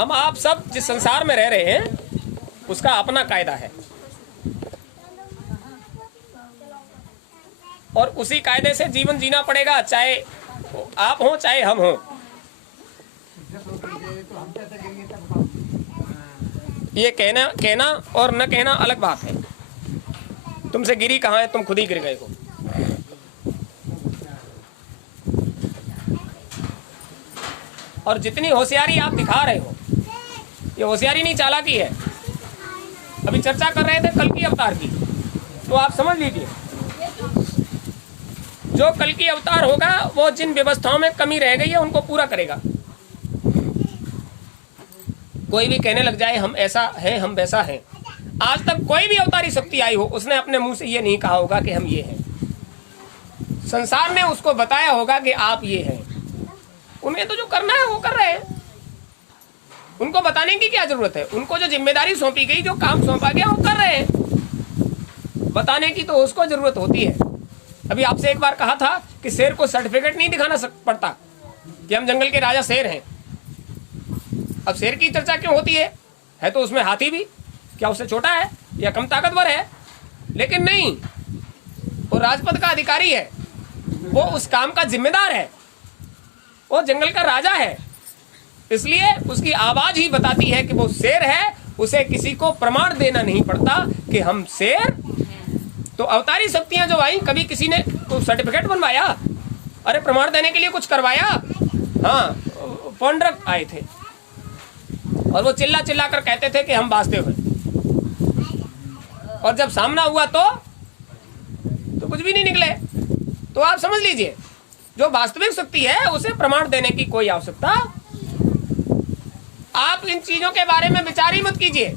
हम आप सब जिस संसार में रह रहे हैं उसका अपना कायदा है और उसी कायदे से जीवन जीना पड़ेगा, चाहे आप हो चाहे हम हो। ये कहना और न कहना अलग बात है। तुमसे गिरी कहाँ है, तुम खुद ही गिर गए हो। और जितनी होशियारी आप दिखा रहे हो, ये होशियारी नहीं, चालाकी है। अभी चर्चा कर रहे थे कल की अवतार की, तो आप समझ लीजिए जो कल की अवतार होगा वो जिन व्यवस्थाओं में कमी रह गई है उनको पूरा करेगा। कोई भी कहने लग जाए हम ऐसा है हम वैसा है, आज तक कोई भी अवतारी शक्ति आई हो उसने अपने मुंह से ये नहीं कहा होगा कि हम ये हैं। संसार ने उसको बताया होगा कि आप ये हैं। उन्हें तो जो करना है वो कर रहे हैं, उनको बताने की क्या जरूरत है। उनको जो जिम्मेदारी सौंपी गई, जो काम सौंपा गया वो कर रहे हैं। बताने की तो उसको जरूरत होती है। अभी आपसे एक बार कहा था कि शेर को सर्टिफिकेट नहीं दिखाना पड़ता कि हम जंगल के राजा शेर हैं। अब शेर की चर्चा क्यों होती है तो उसमें हाथी भी, क्या उससे छोटा है या कम ताकतवर है? लेकिन नहीं, वो राजपद का अधिकारी है, वो उस काम का जिम्मेदार है, वो जंगल का राजा है। इसलिए उसकी आवाज ही बताती है कि वो शेर है। उसे किसी को प्रमाण देना नहीं पड़ता कि हम शेर। तो अवतारी शक्तियां जो आई, कभी किसी ने तो सर्टिफिकेट बनवाया, अरे प्रमाण देने के लिए कुछ करवाया? हाँ, पौंड्रक आए थे और वो चिल्ला चिल्ला कर कहते थे कि हम वासुदेव हैं, और जब सामना हुआ तो कुछ भी नहीं निकले। तो आप समझ लीजिए जो वास्तविक शक्ति है उसे प्रमाण देने की कोई आवश्यकता। आप इन चीजों के बारे में विचार ही मत कीजिए।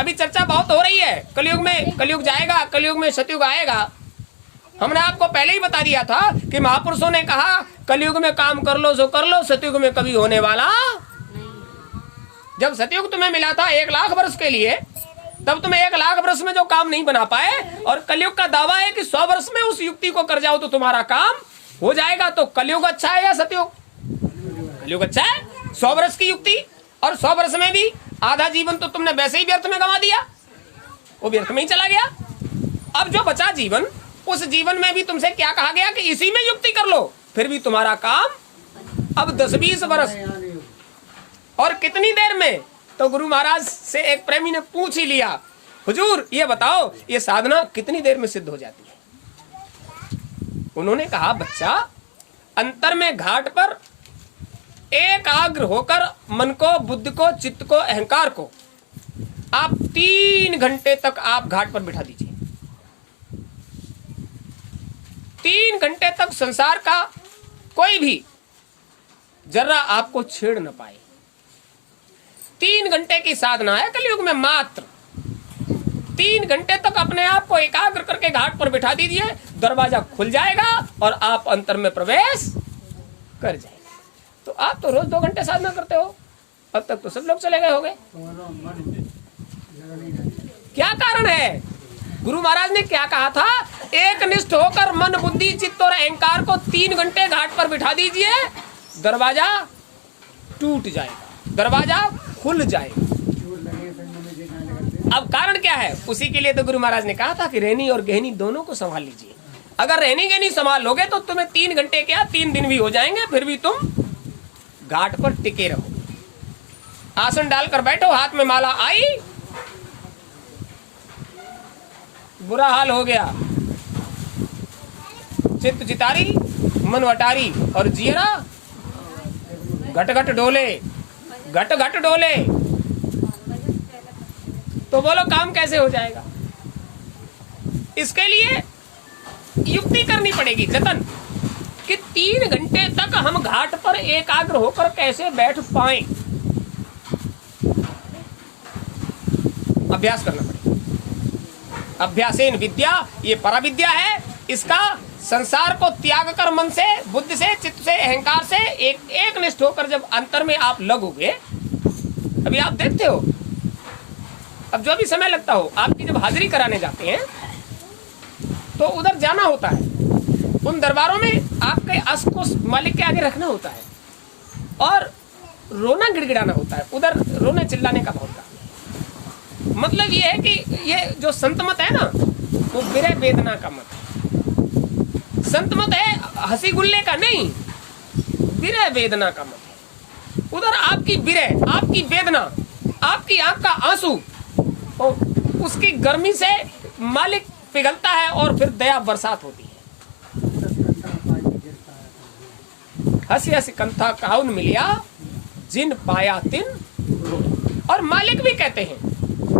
अभी चर्चा बहुत हो रही है, कलयुग में, कलयुग जाएगा, कलयुग में सतयुग आएगा। हमने आपको पहले ही बता दिया था कि महापुरुषों ने कहा कलयुग में काम कर लो जो कर लो, सतयुग में कभी होने वाला। जब सतयुग तुम्हें मिला था 1 लाख वर्ष के लिए, तब तुम्हें 1 लाख वर्ष में जो काम नहीं बना पाए, और कलयुग का दावा है कि 100 वर्ष में उस युक्ति को कर जाओ तो तुम्हारा काम हो जाएगा। तो कलयुग अच्छा है या सतयुग? कलयुग अच्छा है। 100 वर्ष की युक्ति, और 100 वर्ष में भी आधा जीवन तो तुमने वैसे ही व्यर्थ में गंवा दिया, वो व्यर्थ में ही चला गया। अब जो बचा जीवन, उस जीवन में भी तुमसे क्या कहा गया कि इसी में युक्ति कर लो, फिर भी तुम्हारा काम अब 10-20 वर्ष और कितनी देर में। तो गुरु महाराज से एक प्रेमी ने पूछ ही लिया, हुजूर ये बताओ ये साधना कितनी देर में सिद्ध हो जाती है? उन्होंने कहा, बच्चा, अंतर में घाट पर एकाग्र होकर मन को, बुद्धि को, चित्त को, अहंकार को आप 3 घंटे तक आप घाट पर बिठा दीजिए। 3 घंटे तक संसार का कोई भी जर्रा आपको छेड़ न पाए। 3 घंटे की साधना है कलयुग में मात्र। 3 घंटे तक अपने आप को एकाग्र करके घाट पर बिठा दीजिए, दरवाजा खुल जाएगा और आप अंतर में प्रवेश कर जाएंगे। तो आप तो रोज 2 घंटे साधना करते हो, अब तक तो सब लोग चले गए होंगे। क्या कारण है? गुरु महाराज ने क्या कहा था? एक निष्ठ होकर मन, बुद्धि, चित्त और अहंकार को 3 घंटे घाट पर बिठा दीजिए, दरवाजा टूट जाएगा, दरवाजा खुल जाएगा। अब कारण क्या है? उसी के लिए तो गुरु महाराज ने कहा था कि रहनी और गहनी दोनों को संभाल लीजिए। अगर रहनी गहनी संभाल लोगे तो तुम्हें 3 घंटे क्या 3 दिन भी हो जाएंगे, फिर भी तुम घाट पर टिके रहो। आसन डालकर बैठो, हाथ में माला आई, बुरा हाल हो गया, चित्त चितारी, मन वटारी, और जियरा घट घट डोले, घट घट डोले। तो बोलो काम कैसे हो जाएगा? इसके लिए युक्ति करनी पड़ेगी, जतन, कि 3 घंटे तक हम घाट पर एकाग्र होकर कैसे बैठ पाएं। अभ्यास करना पड़ेगा। अभ्यासेन विद्या, ये पराविद्या है। इसका संसार को त्याग कर मन से, बुद्धि से, चित्त से, अहंकार से एक निष्ठ होकर जब अंतर में आप लगोगे, अभी आप देखते हो, अब जो भी समय लगता हो, आपकी जब हाजिरी कराने जाते हैं तो उधर जाना होता है, उन दरबारों में आपके अस को मालिक के आगे रखना होता है, और रोना गिड़गिड़ाना होता है, उधर रोने चिल्लाने का बहुत काम है। मतलब ये है कि ये जो संत मत है ना, वो विरह वेदना का मत है। संत मत है हंसी गुल्ले का नहीं, विरह वेदना का मत है। उधर आपकी विरह, आपकी वेदना, आपकी आंख का आंसू और उसकी गर्मी से मालिक पिघलता है और फिर दया बरसात होती है। हंसी हंसी कंथा काउन मिलिया, जिन पाया तिन रोए। और मालिक भी कहते हैं,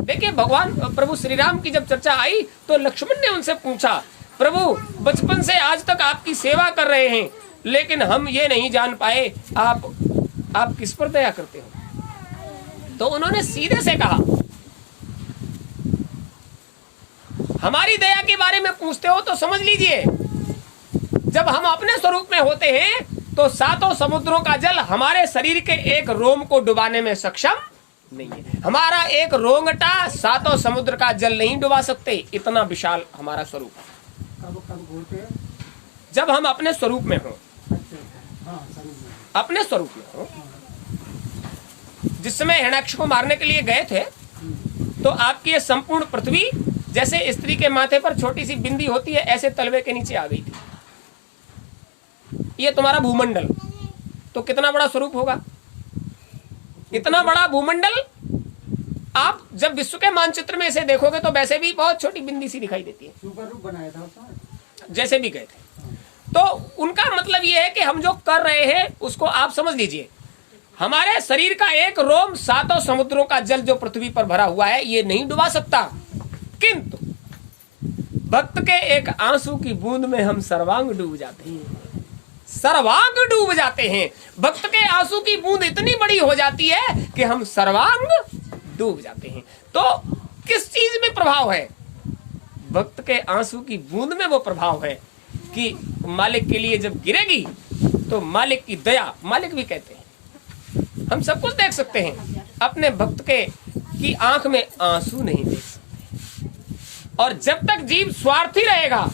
देखिए भगवान प्रभु श्री राम की जब चर्चा आई तो लक्ष्मण ने उनसे पूछा, प्रभु बचपन से आज तक आपकी सेवा कर रहे हैं, लेकिन हम ये नहीं जान पाए आप किस पर दया करते हो। तो उन्होंने सीधे से कहा, हमारी दया के बारे में पूछते हो तो समझ लीजिए, जब हम अपने स्वरूप में होते हैं तो सातों समुद्रों का जल हमारे शरीर के एक रोम को डुबाने में सक्षम नहीं है। हमारा एक रोंगटा सातों समुद्र का जल नहीं डुबा सकते, इतना विशाल हमारा स्वरूप है। जब हम अपने स्वरूप में हो, अपने स्वरूप में हो। जिस समय हिरण्याक्ष को मारने के लिए गए थे तो आपकी ये संपूर्ण पृथ्वी जैसे स्त्री के माथे पर छोटी सी बिंदी होती है, ऐसे तलवे के नीचे आ गई थी। ये तुम्हारा भूमंडल, तो कितना बड़ा स्वरूप होगा। इतना बड़ा भूमंडल आप जब विश्व के मानचित्र में इसे देखोगे तो वैसे भी बहुत छोटी बिंदी सी दिखाई देती है, बनाया था जैसे भी गए थे। तो उनका मतलब ये है कि हम जो कर रहे हैं उसको आप समझ लीजिए। हमारे शरीर का एक रोम सातों समुद्रों का जल जो पृथ्वी पर भरा हुआ है ये नहीं डुबा सकता, किंतु भक्त के एक आंसू की बूंद में हम सर्वांग डूब जाते हैं, सर्वांग डूब जाते हैं। भक्त के आंसू की बूंद इतनी बड़ी हो जाती है कि हम सर्वांग डूब जाते हैं। तो किस चीज में प्रभाव है? भक्त के आंसू की बूंद में वो प्रभाव है कि मालिक के लिए जब गिरेगी तो मालिक की दया, मालिक भी कहते हैं हम सब कुछ देख सकते हैं, अपने भक्त के की आंख में आंसू नहीं देख सकते। और जब तक जीव स्वार्थी रहेगा,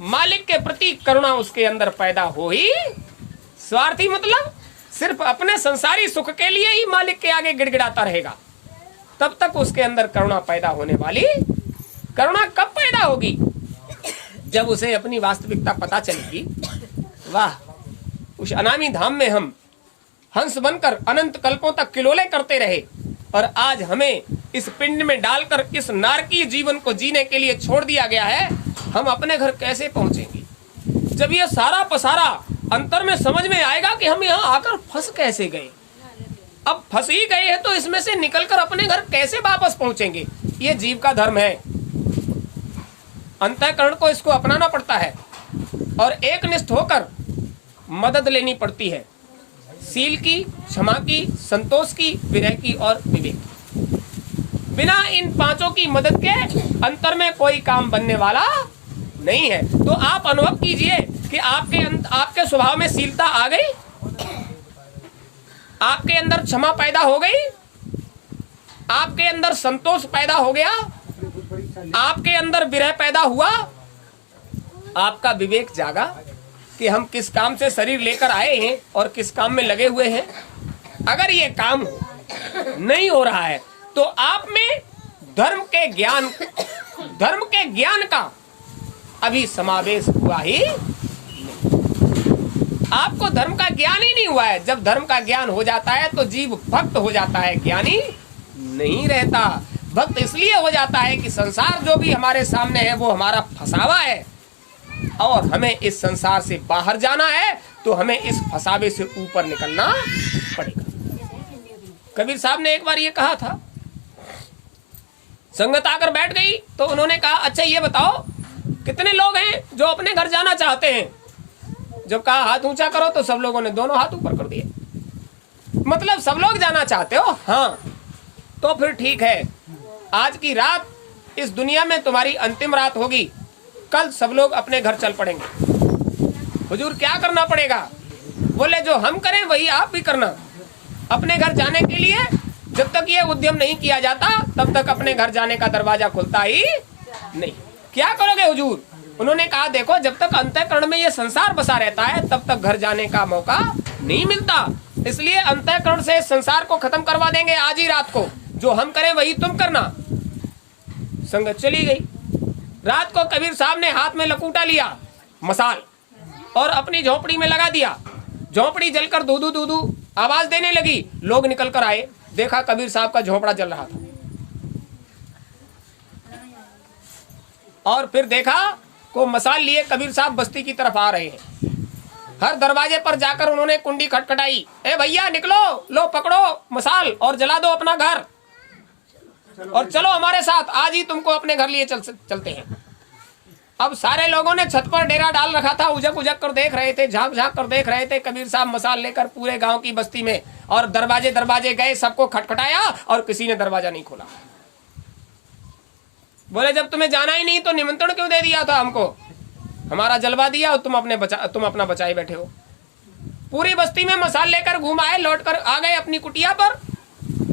मालिक के प्रति करुणा उसके अंदर पैदा हो ही, स्वार्थी मतलब सिर्फ अपने संसारी सुख के लिए ही मालिक के आगे गिड़गिड़ाता रहेगा, तब तक उसके अंदर करुणा पैदा होने वाली। करुणा कब पैदा होगी? जब उसे अपनी वास्तविकता पता चलेगी। वाह, उस अनामी धाम में हम हंस बनकर अनंत कल्पों तक किलोले करते रहे और आज हमें इस पिंड में डालकर इस नारकीय जीवन को जीने के लिए छोड़ दिया गया है। हम अपने घर कैसे पहुंचेंगे? जब ये सारा पसारा अंतर में समझ में आएगा कि हम यहाँ आकर फंस कैसे गए। अब फंस ही गए हैं तो इसमें से निकलकर अपने घर कैसे वापस पहुंचेंगे? ये जीव का धर्म है, अंतःकरण को इसको अपनाना पड़ता है और एकनिष्ठ होकर मदद लेनी पड़ती है, शील की, क्षमा की, संतोष की, विरह की और विवेक की। बिना इन पांचों की मदद के अंतर में कोई काम बनने वाला नहीं है। तो आप अनुभव कीजिए कि आपके स्वभाव में शीलता आ गई, आपके अंदर क्षमा पैदा हो गई, आपके अंदर संतोष पैदा हो गया, आपके अंदर विरह पैदा हुआ, आपका विवेक जागा कि हम किस काम से शरीर लेकर आए हैं और किस काम में लगे हुए हैं। अगर ये काम नहीं हो रहा है तो आप में धर्म के ज्ञान का अभी समावेश हुआ ही नहीं। आपको धर्म का ज्ञान ही नहीं हुआ है। जब धर्म का ज्ञान हो जाता है तो जीव भक्त हो जाता है, ज्ञानी नहीं रहता। भक्त इसलिए हो जाता है कि संसार जो भी हमारे सामने है वो हमारा फसावा है और हमें इस संसार से बाहर जाना है, तो हमें इस फसावे से ऊपर निकलना पड़ेगा। कबीर साहब ने एक बार ये कहा था, संगत आकर बैठ गई तो उन्होंने कहा, अच्छा ये बताओ कितने लोग हैं जो अपने घर जाना चाहते हैं? जब कहा हाथ ऊंचा करो तो सब लोगों ने दोनों हाथ ऊपर कर दिए। मतलब सब लोग जाना चाहते हो? हाँ, तो फिर ठीक है, आज की रात इस दुनिया में तुम्हारी अंतिम रात होगी, कल सब लोग अपने घर चल पड़ेंगे। हुजूर क्या करना पड़ेगा? बोले जो हम करें वही आप भी करना। अपने घर जाने के लिए जब तक ये उद्यम नहीं किया जाता तब तक अपने घर जाने का दरवाजा खुलता ही नहीं। क्या करोगे हुजूर? उन्होंने कहा देखो, जब तक अंतःकरण में ये संसार बसा रहता है तब तक घर जाने का मौका नहीं मिलता, इसलिए अंतःकरण से संसार को खत्म करवा देंगे आज ही रात को। जो हम करें वही तुम करना। संगत चली गई। रात को कबीर साहब ने हाथ में लकूटा लिया मसाल और अपनी झोपड़ी में लगा दिया। झोपड़ी जलकर दूधू दूधू आवाज देने लगी। लोग निकल कर आए, देखा कबीर साहब का झोपड़ा जल रहा था। और फिर देखा को मसाल लिए कबीर साहब बस्ती की तरफ आ रहे हैं। हर दरवाजे पर जाकर उन्होंने कुंडी खटखटाई, ए भैया निकलो, लो पकड़ो मसाल और जला दो अपना घर और चलो हमारे साथ, आज ही तुमको अपने घर लिए चलते हैं। अब सारे लोगों ने छत पर डेरा डाल रखा था, उजक उजक कर देख रहे थे, झांक झांक कर देख रहे थे। कबीर साहब मसाल लेकर पूरे गांव की बस्ती में और दरवाजे दरवाजे गए, सबको खटखटाया और किसी ने दरवाजा नहीं खोला। बोले जब तुम्हें जाना ही नहीं तो निमंत्रण क्यों दे दिया था हमको? हमारा जलवा दिया और तुम अपना बचाए बैठे हो। पूरी बस्ती में मसाल लेकर घूम आए, लौट कर आ गए अपनी कुटिया पर।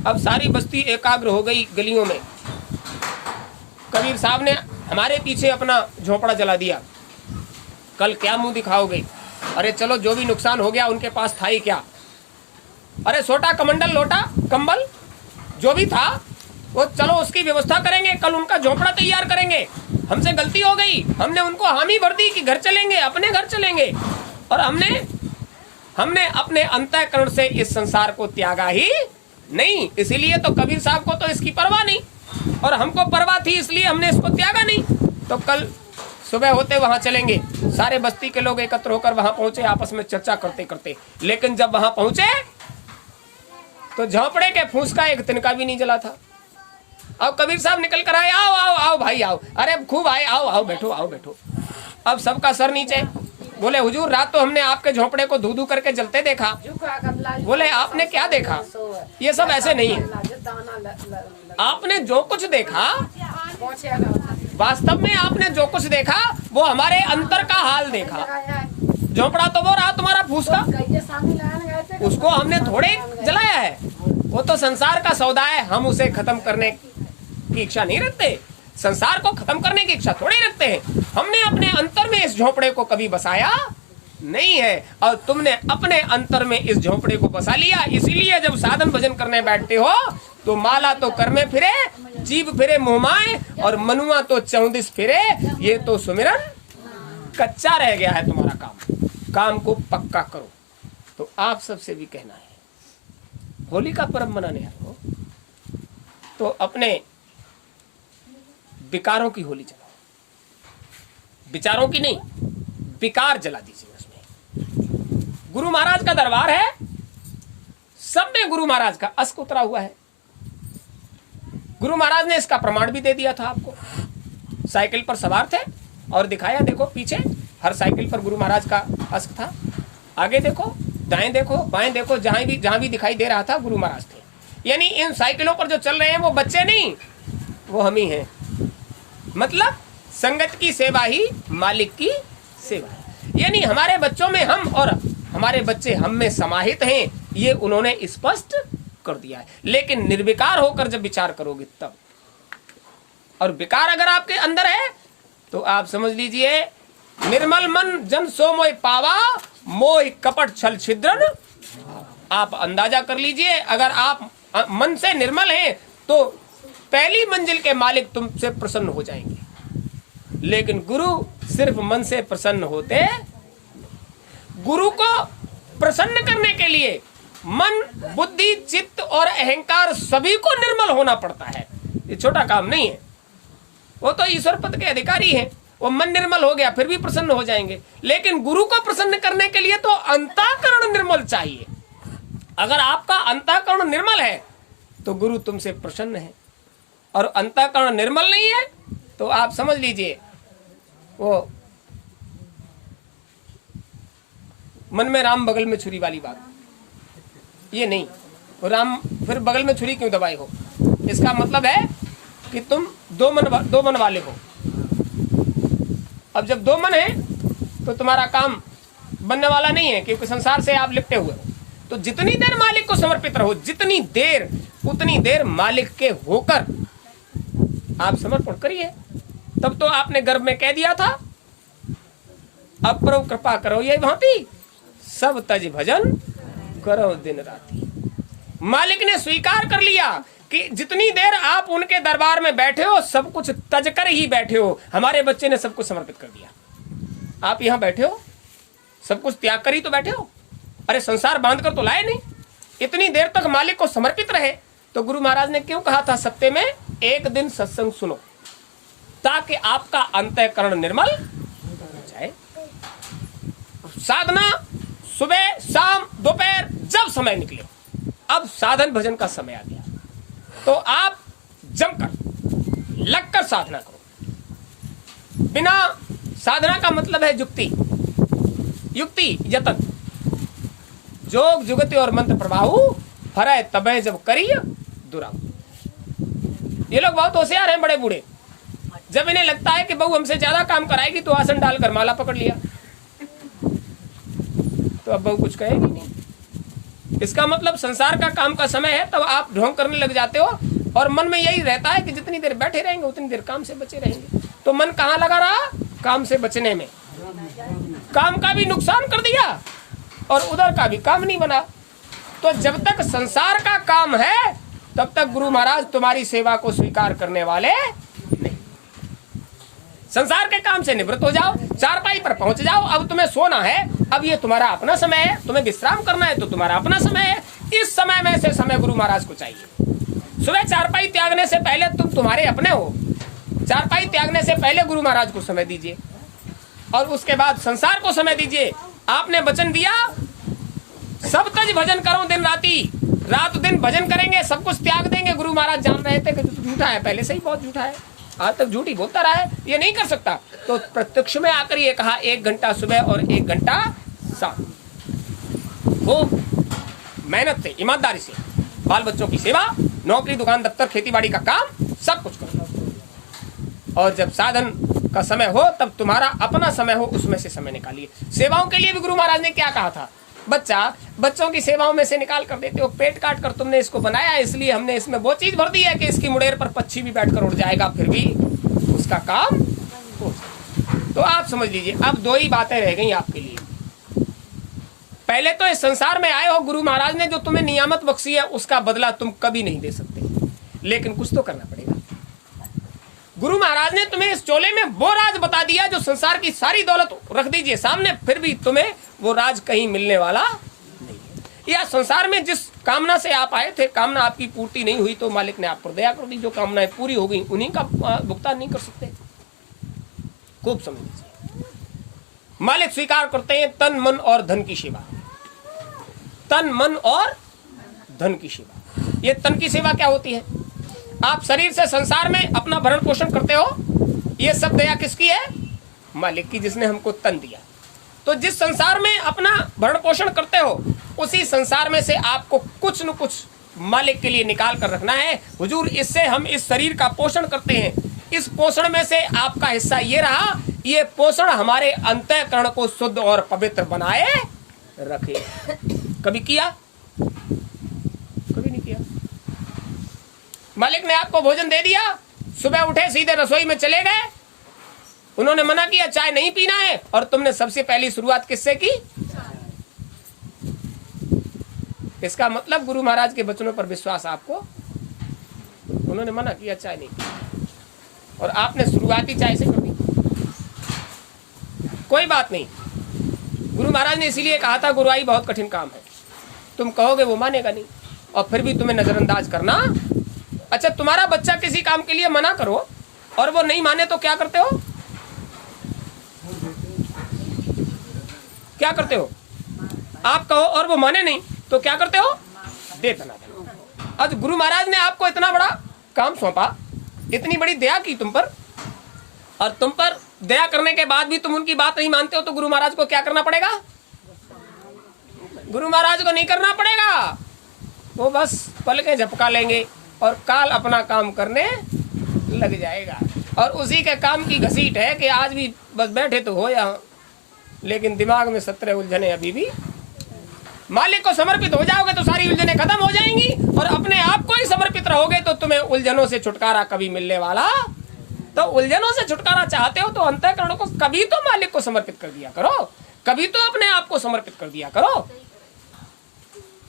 अब सारी बस्ती एकाग्र हो गई गलियों में। कबीर साहब ने हमारे पीछे अपना झोपड़ा जला दिया, कल क्या मुंह दिखाओगे? अरे चलो जो भी नुकसान हो गया उनके पास था ही क्या? अरे सोटा कमंडल लोटा कंबल जो भी था वो चलो उसकी व्यवस्था करेंगे, कल उनका झोपड़ा तैयार करेंगे। हमसे गलती हो गई, हमने उनको हामी भर दी कि घर चलेंगे, अपने घर चलेंगे, और हमने अपने अंतःकरण से इस संसार को त्यागा ही नहीं। इसीलिए तो कबीर साहब को तो इसकी परवाह नहीं और हमको परवाह थी, इसलिए हमने इसको त्यागा नहीं। तो कल सुबह होते वहां चलेंगे। सारे बस्ती के लोग एकत्र होकर वहां पहुंचे, आपस में चर्चा करते करते। लेकिन जब वहां पहुंचे तो झोपड़े के फूस का एक तिनका भी नहीं जला था। अब कबीर साहब निकल कर आए, आओ आओ आओ भाई आओ, अरे खूब आए, आओ आओ बैठो, आओ बैठो। अब सबका सर नीचे। बोले हुजूर रात तो हमने आपके झोपड़े को धू धू करके जलते देखा। बोले आपने क्या देखा? ये सब ऐसे नहीं है। आपने जो कुछ देखा, वास्तव में आपने जो कुछ देखा वो हमारे अंतर का हाल देखा। झोपड़ा तो वो रहा तुम्हारा फूस का, उसको हमने थोड़े जलाया है। वो तो संसार का सौदा है, हम उसे खत्म करने की इच्छा नहीं रखते। संसार को खत्म करने की इच्छा थोड़ी रखते हैं। हमने अपने अंतर में इस झोपड़े को कभी बसाया नहीं है और तुमने अपने अंतर में इस झोपड़े को बसा लिया। इसीलिए जब साधन भजन करने बैठते हो तो माला तो कर में फिरे, जीभ फिरे मुहमाए और मनुआ तो 34 फिरे। ये तो सुमिरन कच्चा रह गया है तुम्हारा काम को पक्का करो। तो आप सबसे भी कहना है, होली का पर्व मनाने आए हो तो अपने विकारों की होली जलाओ, विचारों की नहीं, विकार जला दीजिए उसमें। गुरु महाराज का दरबार है, सब में गुरु महाराज का अस्क उतरा हुआ है। गुरु महाराज ने इसका प्रमाण भी दे दिया था आपको। साइकिल पर सवार थे और दिखाया, देखो पीछे हर साइकिल पर गुरु महाराज का अस्क था। आगे देखो, दाएं देखो, बाएं देखो, जहां भी दिखाई दे रहा था गुरु महाराज थे। यानी इन साइकिलों पर जो चल रहे हैं वो बच्चे नहीं, वो हम ही हैं। मतलब संगत की सेवा ही मालिक की सेवा है। यानी हमारे बच्चों में हम और हमारे बच्चे हम में समाहित हैं, ये उन्होंने स्पष्ट कर दिया है। लेकिन निर्विकार होकर जब विचार करोगे तब, और विकार अगर आपके अंदर है तो आप समझ लीजिए, निर्मल मन जन सो मोय पावा, मोह कपट छल छिद्रन। आप अंदाजा कर लीजिए, अगर आप मन से निर्मल हैं तो पहली मंजिल के मालिक तुमसे प्रसन्न हो जाएंगे। लेकिन गुरु सिर्फ मन से प्रसन्न होते। गुरु को प्रसन्न करने के लिए मन, बुद्धि, चित्त और अहंकार सभी को निर्मल होना पड़ता है। ये छोटा काम नहीं है। वो तो ईश्वर पद के अधिकारी हैं, वो मन निर्मल हो गया फिर भी प्रसन्न हो जाएंगे। लेकिन गुरु को प्रसन्न करने के लिए तो अंतःकरण निर्मल चाहिए। अगर आपका अंतःकरण निर्मल है तो गुरु तुमसे प्रसन्न है, और अंतःकरण निर्मल नहीं है तो आप समझ लीजिए वो मन में राम बगल में छुरी वाली बात, ये नहीं। राम फिर बगल में छुरी क्यों दबाए हो? इसका मतलब है कि तुम दो मन वाले हो। अब जब दो मन है तो तुम्हारा काम बनने वाला नहीं है, क्योंकि संसार से आप लिपटे हुए हो। तो जितनी देर मालिक को समर्पित रहो, जितनी देर उतनी देर मालिक के होकर आप समर्पण करिए। तब तो आपने गर्भ में कह दिया था, अब प्रभु कृपा करो ये भांति सब तज भजन करो दिन राति। मालिक ने स्वीकार कर लिया कि जितनी देर आप उनके दरबार में बैठे हो सब कुछ तज कर ही बैठे हो। हमारे बच्चे ने सब कुछ समर्पित कर दिया। आप यहाँ बैठे हो, सब कुछ त्याग कर ही तो बैठे हो। अरे संसार बांध कर तो लाए नहीं। इतनी देर तक मालिक को समर्पित रहे। तो गुरु महाराज ने क्यों कहा था सप्ते में एक दिन सत्संग सुनो, ताकि आपका अंतःकरण निर्मल हो जाए। साधना सुबह शाम दोपहर जब समय निकले। अब साधन भजन का समय आ गया, तो आप जमकर लगकर साधना करो। बिना साधना का मतलब है युक्ति, युक्ति यतन। जोग जुगति और मंत्र प्रभाव फरे तबे जब करिए दुराऊ। ये लोग बहुत होशियार हैं, बड़े बूढ़े। जब इन्हें लगता है कि बहू हमसे ज्यादा काम कराएगी तो आसन डालकर माला पकड़ लिया, तो अब बहू कुछ कहेगी नहीं। इसका मतलब संसार का काम का समय है, तब आप ढोंग करने लग जाते हो। और मन में यही रहता है कि जितनी देर बैठे रहेंगे उतनी देर काम से बचे रहेंगे। तो मन कहाँ लगा रहा? काम से बचने में। काम का भी नुकसान कर दिया और उधर का भी काम नहीं बना। तो जब तक संसार का काम है तब तक गुरु महाराज तुम्हारी सेवा को स्वीकार करने वाले नहीं। संसार के काम से निवृत्त हो जाओ, चारपाई पर पहुंच जाओ। अब तुम्हें सोना है, अब ये तुम्हारा अपना समय है। तुम्हें विश्राम करना है तो तुम्हारा अपना समय है। इस समय में से समय गुरु महाराज को चाहिए। सुबह चारपाई त्यागने से पहले तुम तुम्हारे अपने हो। चारपाई त्यागने से पहले गुरु महाराज को समय दीजिए और उसके बाद संसार को समय दीजिए। आपने वचन दिया सब तज भजन करो दिन राती, रात दिन भजन करेंगे, सब कुछ त्याग देंगे। गुरु महाराज जान रहे थे कि झूठा है, पहले से ही बहुत झूठा है, आज तक झूठी बोलता रहा है, ये नहीं कर सकता। तो प्रत्यक्ष में आकर ये कहा 1 घंटा सुबह और 1 घंटा शाम। वो मेहनत से, ईमानदारी से बाल बच्चों की सेवा, नौकरी दुकान दफ्तर खेती बाड़ी का काम सब कुछ करो। और जब साधन का समय हो तब तुम्हारा अपना समय हो, उसमें से समय निकालिए। सेवाओं के लिए भी गुरु महाराज ने क्या कहा था? बच्चों की सेवाओं में से निकाल कर देते हो। पेट काट कर तुमने इसको बनाया, इसलिए हमने इसमें वो चीज भर दी है कि इसकी मुड़ेर पर पक्षी भी बैठकर उड़ जाएगा, फिर भी उसका काम हो जाए। तो आप समझ लीजिए अब 2 ही बातें रह गई आपके लिए। पहले तो इस संसार में आए हो, गुरु महाराज ने जो तुम्हें नियामत बख्शी है उसका बदला तुम कभी नहीं दे सकते, लेकिन कुछ तो करना पड़ेगा। गुरु महाराज ने तुम्हें इस चोले में वो राज बता दिया जो संसार की सारी दौलत रख दीजिए सामने, फिर भी तुम्हें वो राज कहीं मिलने वाला नहीं है। या संसार में जिस कामना से आप आए थे, कामना आपकी पूर्ति नहीं हुई तो मालिक ने आप पर दया कर दी। जो कामनाएं पूरी हो गई उन्हीं का भुगतान नहीं कर सकते। खूब समझ लीजिए, मालिक स्वीकार करते हैं तन मन और धन की सेवा। तन मन और धन की सेवा। ये तन की सेवा क्या होती है? आप शरीर से संसार में अपना भरण पोषण करते हो, ये सब दया किसकी है? मालिक की, जिसने हमको तन दिया। तो जिस संसार में अपना भरण पोषण करते हो उसी संसार में से आपको कुछ न कुछ मालिक के लिए निकाल कर रखना है। हुजूर, इससे हम इस शरीर का पोषण करते हैं, इस पोषण में से आपका हिस्सा ये रहा, ये पोषण हमारे अंतःकरण को शुद्ध और पवित्र बनाए रखे। कभी किया? कभी नहीं किया। मालिक ने आपको भोजन दे दिया, सुबह उठे सीधे रसोई में चले गए, उन्होंने मना किया चाय नहीं पीना है, और तुमने सबसे पहली शुरुआत किससे की? इसका मतलब गुरु महाराज के वचनों पर विश्वास आपको, उन्होंने मना किया चाय नहीं पीना और आपने शुरुआती चाय से कर दी। कोई बात नहीं, गुरु महाराज ने इसीलिए कहा था गुरुआई बहुत कठिन काम है, तुम कहोगे वो मानेगा नहीं और फिर भी तुम्हें नजरअंदाज करना। अच्छा, तुम्हारा बच्चा किसी काम के लिए मना करो और वो नहीं माने तो क्या करते हो? क्या करते हो? आप कहो और वो माने नहीं तो क्या करते हो? दे दना। आज गुरु महाराज ने आपको इतना बड़ा काम सौंपा, इतनी बड़ी दया की तुम पर, और तुम पर दया करने के बाद भी तुम उनकी बात नहीं मानते हो, तो गुरु महाराज को क्या करना पड़ेगा? गुरु महाराज को नहीं करना पड़ेगा, वो बस पलकें झपका लेंगे और काल अपना काम करने लग जाएगा। और उसी के काम की घसीट है कि आज भी बस बैठे तो हो यहाँ, लेकिन दिमाग में 17 उलझने अभी भी। मालिक को समर्पित हो जाओगे तो सारी उलझने खत्म हो जाएंगी, और अपने आप को ही समर्पित रहोगे तो तुम्हें उलझनों से छुटकारा कभी मिलने वाला। तो उलझनों से छुटकारा चाहते हो तो अंतःकरण को कभी तो मालिक को समर्पित कर दिया करो, कभी तो अपने आप को समर्पित कर दिया करो।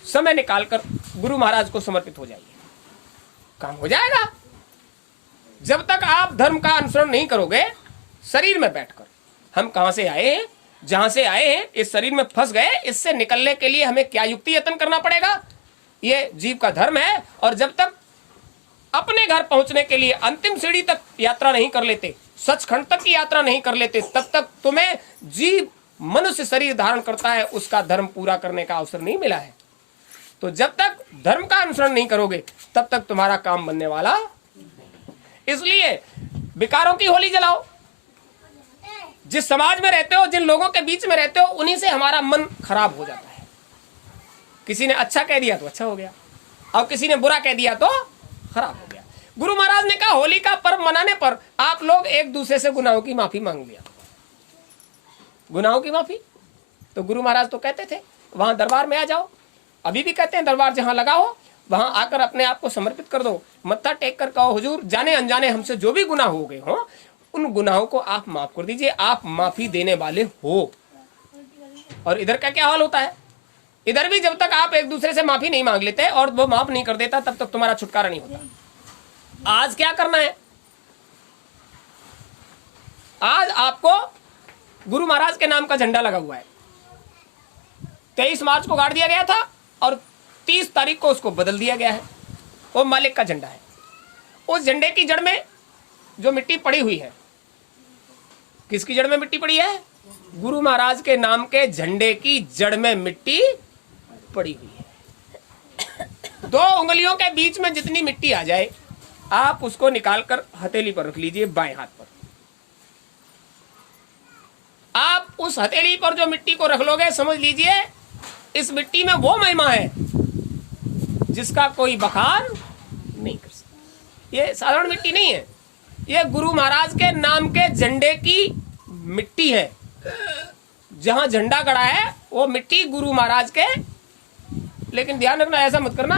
समय निकालकर गुरु महाराज को समर्पित हो जाइए, काम हो जाएगा। जब तक आप धर्म का अनुसरण नहीं करोगे, शरीर में बैठकर, हम कहां से आए हैं, जहां से आए हैं, इस शरीर में फंस गए, इससे निकलने के लिए हमें क्या युक्ति यत्न करना पड़ेगा, ये जीव का धर्म है। और जब तक अपने घर पहुंचने के लिए अंतिम सीढ़ी तक यात्रा नहीं कर लेते, सचखंड तक की यात्रा नहीं कर लेते, तब तक तुम्हें जीव मनुष्य शरीर धारण करता है, उसका धर्म पूरा करने का अवसर नहीं मिला है। तो जब तक धर्म का अनुसरण नहीं करोगे, तब तक तुम्हारा काम बनने वाला। इसलिए विकारों की होली जलाओ। जिस समाज में रहते हो, जिन लोगों के बीच में रहते हो, उन्हीं से हमारा मन खराब हो जाता है। किसी ने अच्छा कह दिया तो अच्छा हो गया, और किसी ने बुरा कह दिया तो खराब हो गया। गुरु महाराज ने कहा होली का पर्व मनाने पर आप लोग एक दूसरे से गुनाहों की माफी मांग लिया। गुनाहों की माफी तो गुरु महाराज तो कहते थे वहां दरबार में आ जाओ, अभी भी कहते हैं दरबार जहां लगा हो वहां आकर अपने आप को समर्पित कर दो, मत्था टेक कर कहो हुजूर जाने अनजाने हमसे जो भी गुनाह हो गए हो उन गुनाहों को आप माफ कर दीजिए, आप माफी देने वाले हो। और इधर का क्या हाल होता है, इधर भी जब तक आप एक दूसरे से माफी नहीं मांग लेते और वो माफ नहीं कर देता, तब तक तुम्हारा छुटकारा नहीं होता। आज क्या करना है, आज आपको गुरु महाराज के नाम का झंडा लगा हुआ है, 23 मार्च को गाड़ दिया गया था और 30 तारीख को उसको बदल दिया गया है। वो मालिक का झंडा है। उस झंडे की जड़ में जो मिट्टी पड़ी हुई है, किसकी जड़ में मिट्टी पड़ी है, गुरु महाराज के नाम के झंडे की जड़ में मिट्टी पड़ी हुई है। 2 उंगलियों के बीच में जितनी मिट्टी आ जाए आप उसको निकालकर हथेली पर रख लीजिए, बाएं हाथ पर। आप उस हथेली पर जो मिट्टी को रख लोगे, समझ लीजिए इस मिट्टी में वो महिमा है जिसका कोई बखान नहीं कर सकता। ये साधारण मिट्टी नहीं है, ये गुरु महाराज के नाम के झंडे की मिट्टी है। जहां झंडा गड़ा है वो मिट्टी गुरु महाराज के, लेकिन ध्यान रखना ऐसा मत करना